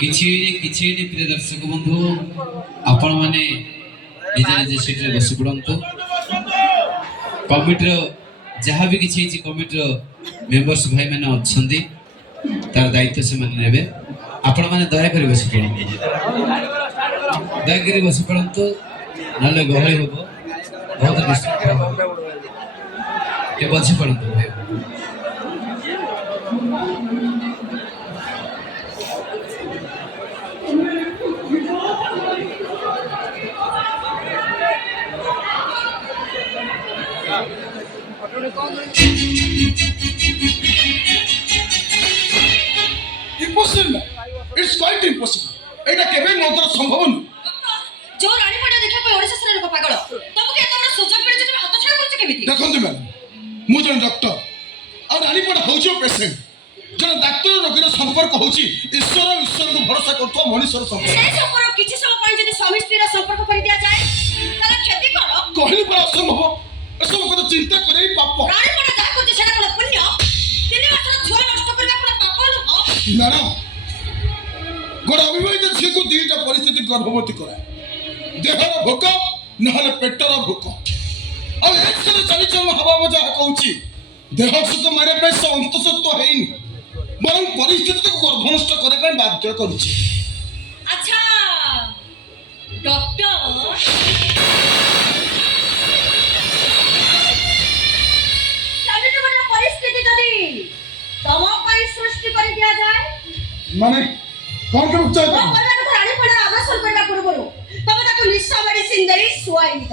କିଛି ପ୍ରିୟ ଦର୍ଶକ ବନ୍ଧୁ ଆପଣ ମାନେ ନିଜ ନିଜ ସିଟ୍ରେ ବସି ପଡ଼ନ୍ତୁ। କମିଟିର ଯାହା ବି କିଛି ହେଇଛି କମିଟିର ମେମ୍ବର୍ସ ଭାଇମାନେ ଅଛନ୍ତି, ତାର ଦାୟିତ୍ୱ ସେମାନେ ନେବେ। ଆପଣମାନେ ଦୟାକରି ବସି ପଡ଼ନ୍ତୁ, ଦୟାକରି ବସି ପଡ଼ନ୍ତୁ, ନହେଲେ ଗହଳି ହବ, ବହୁତ ଡିଷ୍ଟର୍ବ ହବ। ଟିକେ ବସି ପଡ଼ନ୍ତୁ ଭାଇ। Impossible. It's quite impossible. এটা কেবে মতর সম্ভব নয়। जो रानी पड़ा देखा पे ओडिसा से लोक पागल तब के एत बड़ सुजोग मिल जे हाथ छाड़ करछ केमिति দেখন্তু ম্যাডাম মু জন ডক্টর আর রানী পড়া হউছো পেশেন্ট জন ডাক্তার রোগীর সম্পর্ক হউছি ঈশ্বর ঈশ্বরকে ভরসা করতো মনুষ্যর সম্পর্ক সেই সম্পর্ক কিছু সময় পরে যদি স্বামী স্ত্রীর সম্পর্ক করে দিয়া যায় তাহলে ক্ষতি কর কহিলি পড়া অসম্ভব এসব কথা চিন্তা করেই পাপ রানী পড়া যা করছে সেটা কোন পুণ্য তিন মাসের ঝুয়া নষ্ট করবে কোন পাপ নহ ম্যাডাম গোড়া অবিবাহিত ঝিউকে দুইটা পরিস্থিতি গর্ভবতী করায় দেহর ভোক নহলে পেটর ভোক আর একসাথে চালিচলন হবা মজা কହୁছি দেহ সুখ মারিয়া পাই সে অন্তঃসত্ত্ব হয়নি বরং পরিস্থিতিকে গর্ভনষ্ট করা পাই বাধ্য করছে। আচ্ছা ডক্টর সামনে বড় পরিস্থিতি যদি তম পাই সৃষ্টি করে দিয়া যায় মানে কোন কোন চাই রানী পড়া আবাসন করা পূর্বରୁ তবে তাকে নিশা মেডিসিন দেই শুয়াই দিত